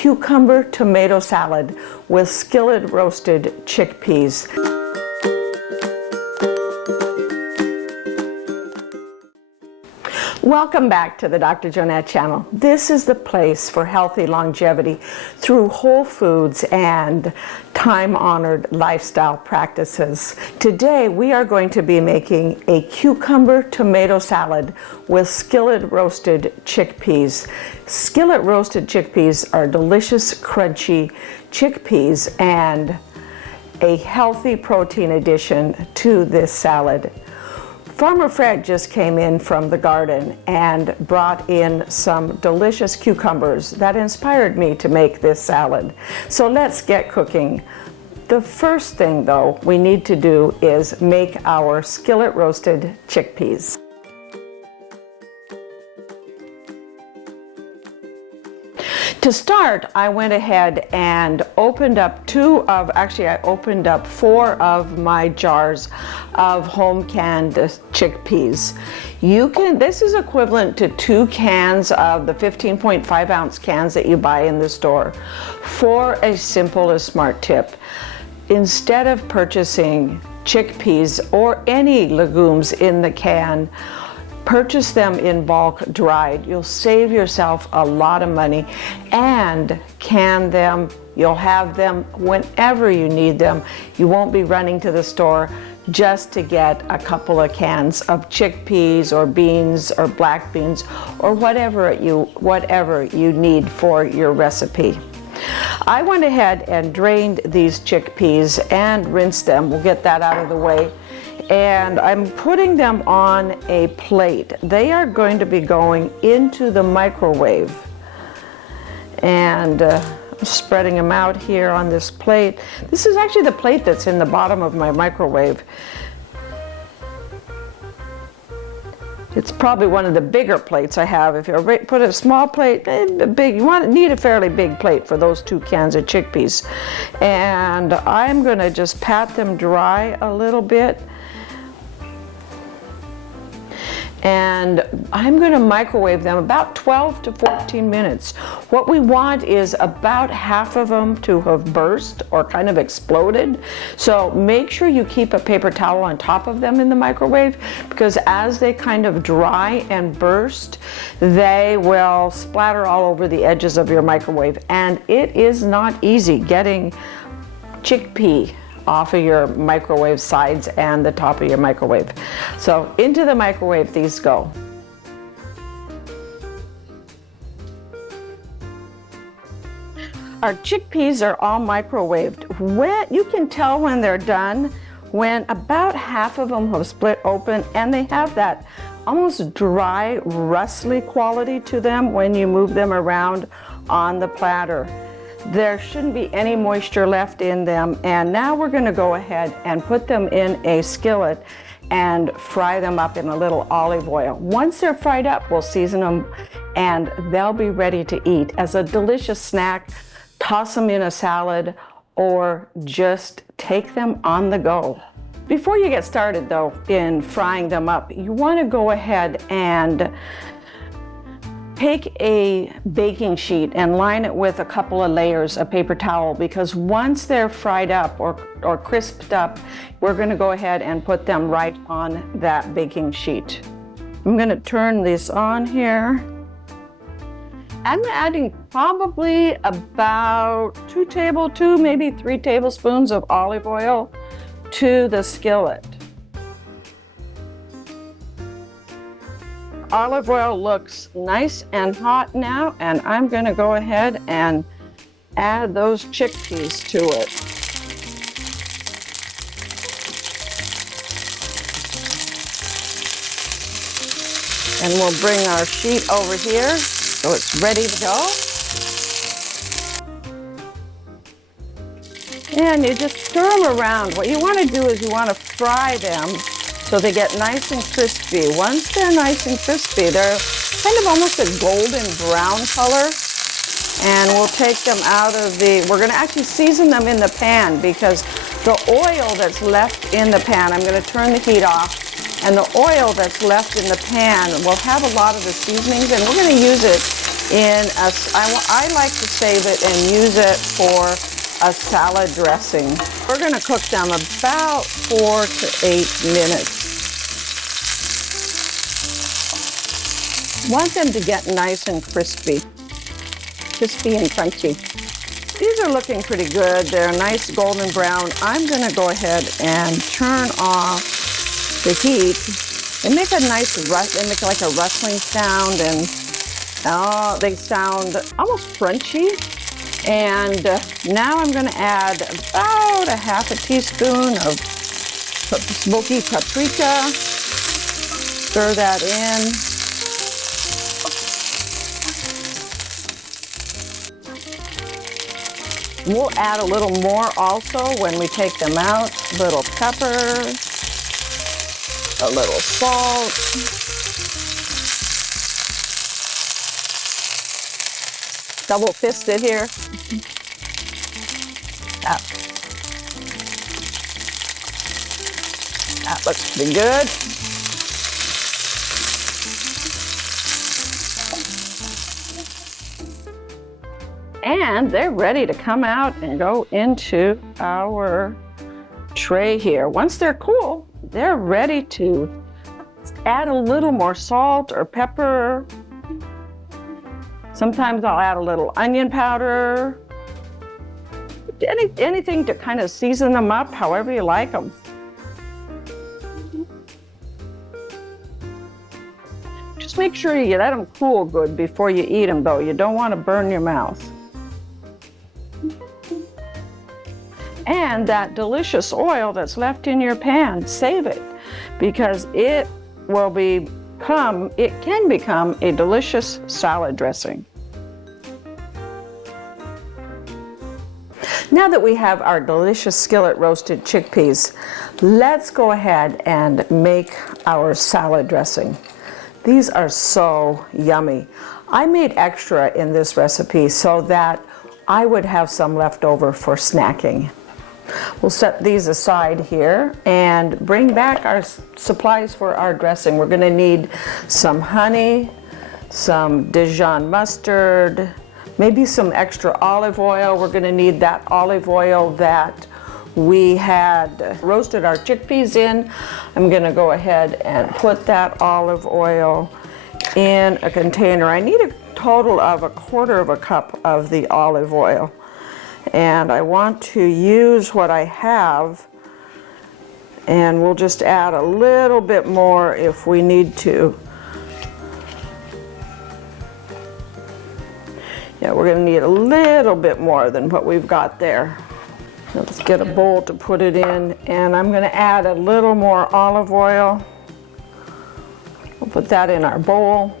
cucumber tomato salad with skillet roasted chickpeas. Welcome back to the Dr. Jonette channel. This is the place for healthy longevity through whole foods and time-honored lifestyle practices. Today we are going to be making a cucumber tomato salad with skillet roasted chickpeas. Skillet roasted chickpeas are delicious, crunchy chickpeas and a healthy protein addition to this salad. Farmer Fred just came in from the garden and brought in some delicious cucumbers that inspired me to make this salad. So let's get cooking. The first thing though we need to do is make our skillet roasted chickpeas. To start, I went ahead and opened up I opened up 4 of my jars of home canned chickpeas. This is equivalent to 2 cans of the 15.5 ounce cans that you buy in the store. For a simple and smart tip, instead of purchasing chickpeas or any legumes in the can, purchase them in bulk dried. You'll save yourself a lot of money, and can them. You'll have them whenever you need them. You won't be running to the store just to get a couple of cans of chickpeas or beans or black beans or whatever you need for your recipe. I went ahead and drained these chickpeas and rinsed them. We'll get that out of the way. And I'm putting them on a plate. They are going to be going into the microwave. And spreading them out here on this plate. This is actually the plate that's in the bottom of my microwave. It's probably one of the bigger plates I have. If you put a small plate, need a fairly big plate for those 2 cans of chickpeas. And I'm gonna just pat them dry a little bit. And I'm going to microwave them about 12 to 14 minutes. What we want is about half of them to have burst or kind of exploded. So make sure you keep a paper towel on top of them in the microwave, because as they kind of dry and burst, they will splatter all over the edges of your microwave. And it is not easy getting chickpea off of your microwave sides and the top of your microwave. So into the microwave these go. Our chickpeas are all microwaved. You can tell when they're done when about half of them have split open and they have that almost dry, rustly quality to them when you move them around on the platter. There shouldn't be any moisture left in them, and now we're going to go ahead and put them in a skillet and fry them up in a little olive oil. Once they're fried up, we'll season them and they'll be ready to eat as a delicious snack. Toss them in a salad or just take them on the go. Before you get started though in frying them up, you want to go ahead and take a baking sheet and line it with a couple of layers of paper towel, because once they're fried up or crisped up, we're going to go ahead and put them right on that baking sheet. I'm going to turn this on here. I'm adding probably about 2, maybe 3 tablespoons of olive oil to the skillet. Olive oil looks nice and hot now, and I'm going to go ahead and add those chickpeas to it. And we'll bring our sheet over here so it's ready to go. And you just stir them around. What you want to do is you want to fry them so they get nice and crispy. Once they're nice and crispy, they're kind of almost a golden brown color. And we'll take them out of we're going to actually season them in the pan, because the oil that's left in the pan, I'm going to turn the heat off, and the oil that's left in the pan will have a lot of the seasonings, and we're going to use it I like to save it and use it for a salad dressing. We're going to cook them about 4 to 8 minutes. Want them to get nice and crispy and crunchy. These are looking pretty good. They're nice golden brown. I'm going to go ahead and turn off the heat. They make a nice they make like a rustling sound, and they sound almost crunchy. And now I'm going to add about a half a teaspoon of smoky paprika. Stir that in. We'll add a little more also when we take them out. A little pepper, a little salt, double fisted here. That looks pretty good. And they're ready to come out and go into our tray here. Once they're cool, they're ready to add a little more salt or pepper. Sometimes I'll add a little onion powder. Anything to kind of season them up however you like them. Just make sure you let them cool good before you eat them though. You don't want to burn your mouth. And that delicious oil that's left in your pan, save it, because it can become a delicious salad dressing. Now that we have our delicious skillet roasted chickpeas, let's go ahead and make our salad dressing. These are so yummy. I made extra in this recipe so that I would have some left over for snacking. We'll set these aside here and bring back our supplies for our dressing. We're going to need some honey, some Dijon mustard, maybe some extra olive oil. We're going to need that olive oil that we had roasted our chickpeas in. I'm going to go ahead and put that olive oil in a container. I need a total of 1/4 cup of the olive oil. And I want to use what I have, and we'll just add a little bit more if we need to. Yeah, we're going to need a little bit more than what we've got there. Let's get a bowl to put it in, and I'm going to add a little more olive oil. We'll put that in our bowl.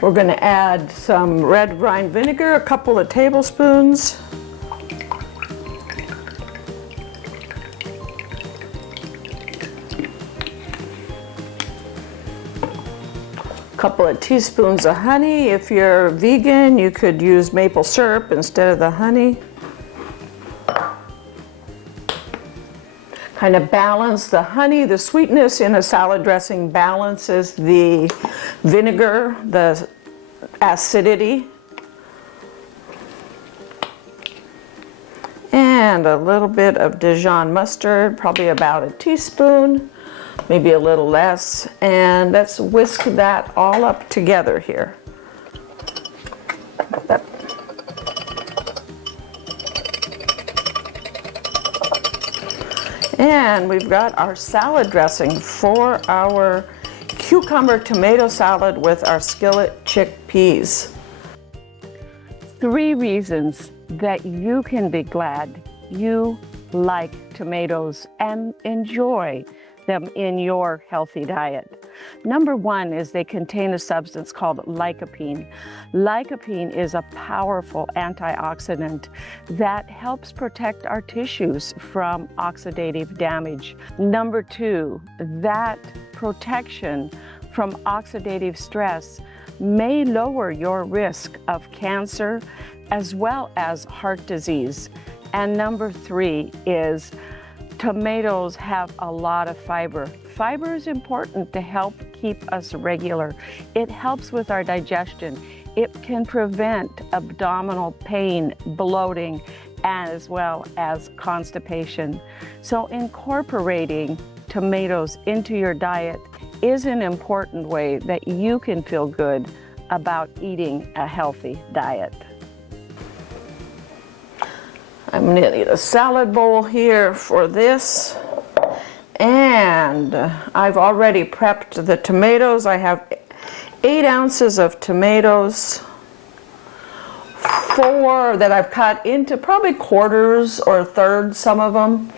We're going to add some red wine vinegar, a couple of tablespoons. A couple of teaspoons of honey. If you're vegan, you could use maple syrup instead of the honey. Kind of balance the honey, the sweetness in a salad dressing balances the vinegar, the acidity. And a little bit of Dijon mustard, probably about a teaspoon, maybe a little less. And let's whisk that all up together here. And we've got our salad dressing for our cucumber tomato salad with our skillet chickpeas. 3 reasons that you can be glad you like tomatoes and enjoy them in your healthy diet. Number 1 is they contain a substance called lycopene. Lycopene is a powerful antioxidant that helps protect our tissues from oxidative damage. Number 2, that protection from oxidative stress may lower your risk of cancer as well as heart disease. And number 3 is tomatoes have a lot of fiber. fiber is important to help keep us regular. It helps with our digestion. It can prevent abdominal pain, bloating, as well as constipation. So incorporating tomatoes into your diet is an important way that you can feel good about eating a healthy diet. I'm gonna need a salad bowl here for this. And I've already prepped the tomatoes. I have 8 ounces of tomatoes, 4 that I've cut into probably quarters or thirds, some of them,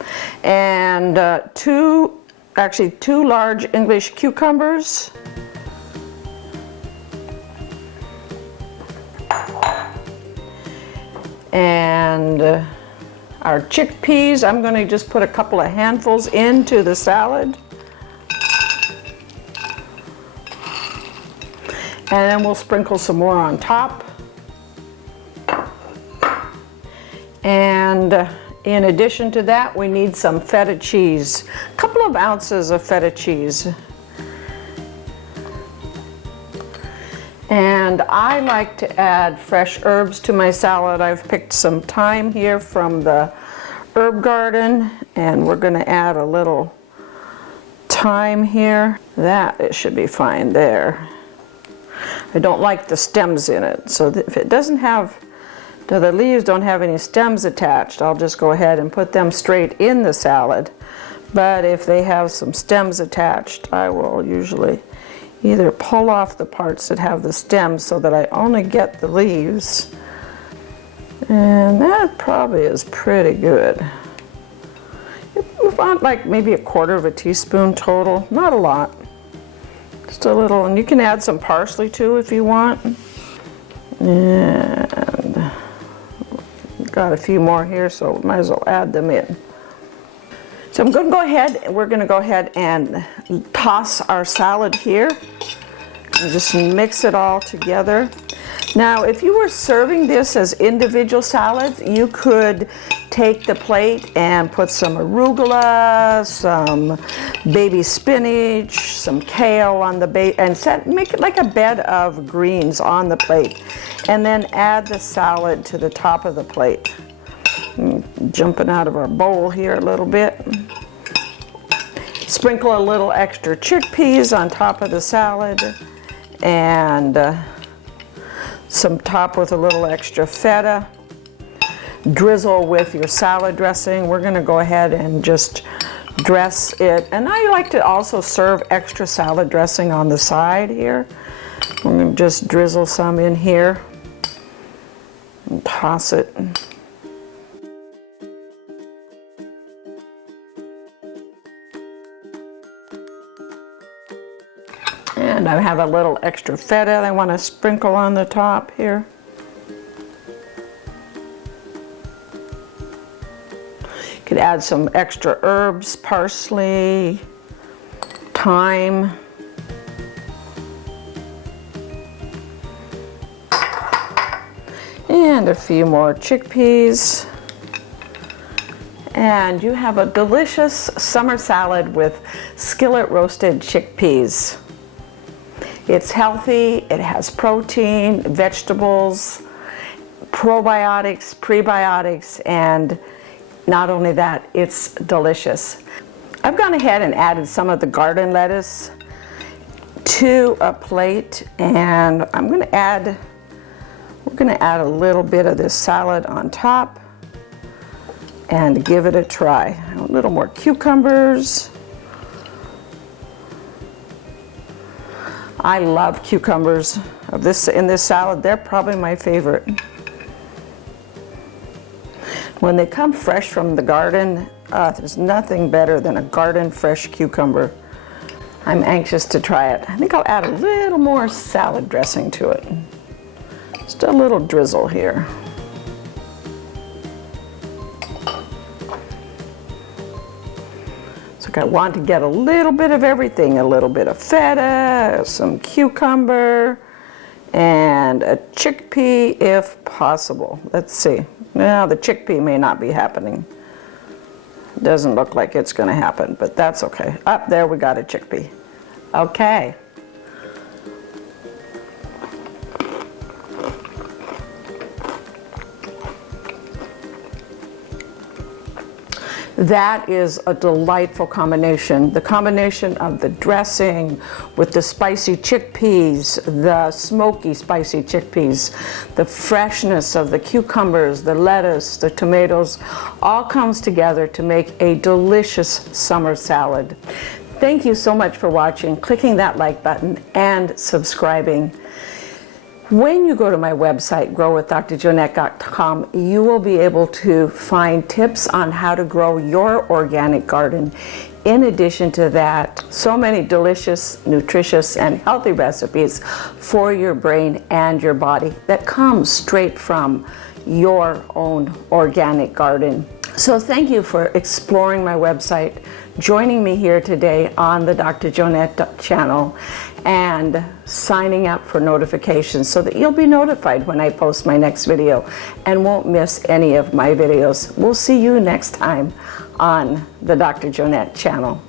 and 2 large English cucumbers. And our chickpeas, I'm going to just put a couple of handfuls into the salad. And then we'll sprinkle some more on top. And in addition to that, we need some feta cheese. A couple of ounces of feta cheese. And I like to add fresh herbs to my salad. I've picked some thyme here from the herb garden, and we're going to add a little thyme here. That it should be fine there. I don't like the stems in it, so if it doesn't have, the leaves don't have any stems attached, I'll just go ahead and put them straight in the salad. But if they have some stems attached, I will usually either pull off the parts that have the stems so that I only get the leaves. And that probably is pretty good. You want like maybe 1/4 teaspoon total, not a lot. Just a little, and you can add some parsley too if you want. And got a few more here, so might as well add them in. So I'm going to go ahead, we're going to go ahead and toss our salad here and just mix it all together. Now, if you were serving this as individual salads, you could take the plate and put some arugula, some baby spinach, some kale on the base, and make it like a bed of greens on the plate. And then add the salad to the top of the plate. Jumping out of our bowl here a little bit. Sprinkle a little extra chickpeas on top of the salad, and some top with a little extra feta. Drizzle with your salad dressing. We're going to go ahead and just dress it. And I like to also serve extra salad dressing on the side here. I'm going to just drizzle some in here and toss it. And I have a little extra feta I want to sprinkle on the top here. You could add some extra herbs, parsley, thyme. And a few more chickpeas. And you have a delicious summer salad with skillet roasted chickpeas. It's healthy, it has protein, vegetables, probiotics, prebiotics, and not only that, it's delicious. I've gone ahead and added some of the garden lettuce to a plate, and we're going to add a little bit of this salad on top and give it a try. A little more cucumbers. I love cucumbers in this salad. They're probably my favorite. When they come fresh from the garden, there's nothing better than a garden fresh cucumber. I'm anxious to try it. I think I'll add a little more salad dressing to it. Just a little drizzle here. I want to get a little bit of everything, a little bit of feta, some cucumber, and a chickpea if possible. Let's see. Now the chickpea may not be happening. Doesn't look like it's going to happen, but that's okay. Up there we got a chickpea. Okay. That is a delightful combination. The combination of the dressing with the spicy chickpeas, the smoky spicy chickpeas, the freshness of the cucumbers, the lettuce, the tomatoes, all comes together to make a delicious summer salad. Thank you so much for watching, clicking that like button, and subscribing. When you go to my website, growwithdrjonette.com, you will be able to find tips on how to grow your organic garden. In addition to that, so many delicious, nutritious, and healthy recipes for your brain and your body that come straight from your own organic garden. So thank you for exploring my website, joining me here today on the Dr. Jonette channel, and signing up for notifications so that you'll be notified when I post my next video and won't miss any of my videos. We'll see you next time on the Dr. Jonette channel.